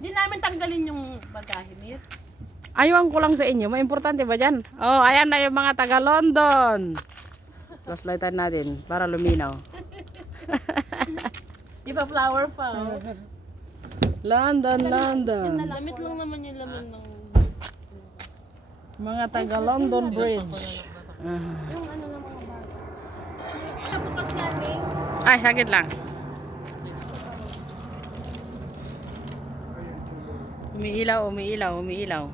Hindi namin tanggalin yung bagahe, Mir. Aywan ko lang sa inyo. May importante ba dyan? Oh, ayan na yung mga taga London. Flashlightan natin para luminaw. Di ba flower pa? Oh. London, London. Lamit lang naman yung laman ng... Mga taga London Bridge. Yung ano ng mga bata. Ano bukas yan eh? Ay, sagit lang. Umiilaw, umiilaw, umiilaw.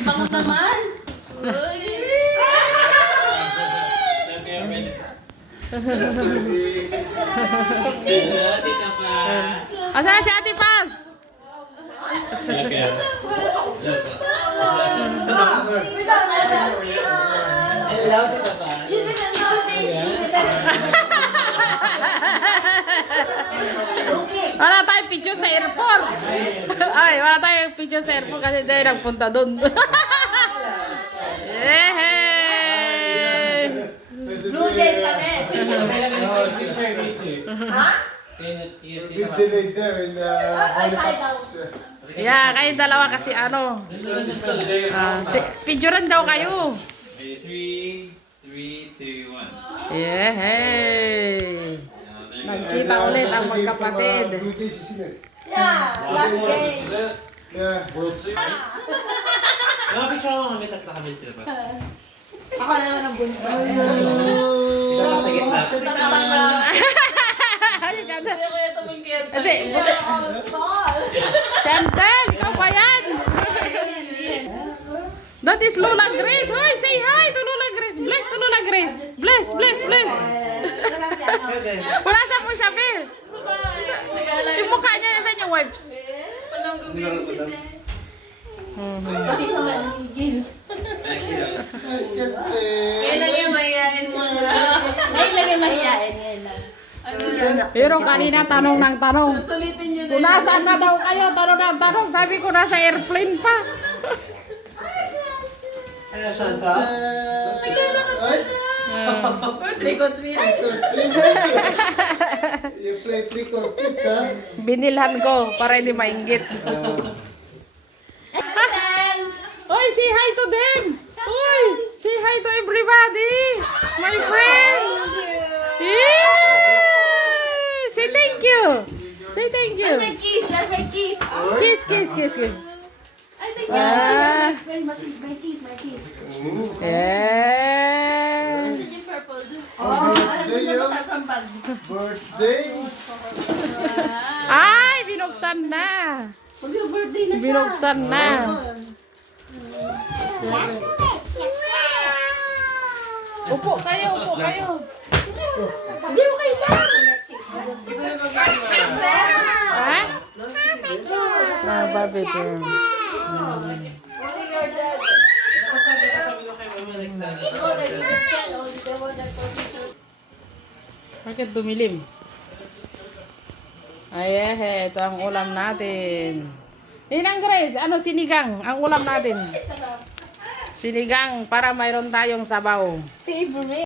Bango naman! Uy! Asan na si Ate Paz? Wala tayong picture sa airport. Ay, wala tayong picture sa airport kasi dahil nagpunta doon. Yehey! Blue Jays kami. Ha? Bit delayed there in Halifax. Yeah, kayo dalawa kasi ano. Picturean daw kayo. 3, 2, 1. Yehey! Nagkita ulit ang magkapatid. Blue Jays, isn't it? Yeah, last game. Yeah. World Series. Nakapicture ako kami tatlo kami sila. Ako na naman ang bunso. Kita pa sa gitna. Kaya tumingkit. Hindi, Chantel, ikaw ba yan? That is Lola Grace. Hoy, say hi to Lola Grace. Bless to Lola Grace. Bless, bless, bless. Wala sa mo siya, Phil. Yung mukha niya nasa yung wipes. Ngayon lang yung mahihain mo. Ngayon lang yung mahihain. Ngayon lang. Pero kanina tanong ng tanong. Sulitin nyo na Kung nasaan na daw kayo, tanong ng tanong. Sabi ko nasa airplane pa. Ano siya, sa? Trick or treat. You play trick or treats, huh? Binilhan ko para hindi mainggit. Hoy, say hi to them. Hoy, say hi to everybody. My friend. Yay! Say thank you. Say thank you. My kiss. That's my kiss. Kiss, kiss, kiss, kiss. I think Ah. my kiss. My kiss. Yeah. Nasaan yung purple? Birthday, Ano yo. ba pag Birthday. Ay, binuksan na. Pag yung birthday na siya. Binuksan na. Upo kayo, upo kayo. Hindi mo kayo ba? Ha? Ah, barbecue. Bakit dumilim? Ay, ito ang ulam natin. Inang Grace, ano sinigang? Ang ulam natin. Sinigang para mayroon tayong sabaw. Favorite.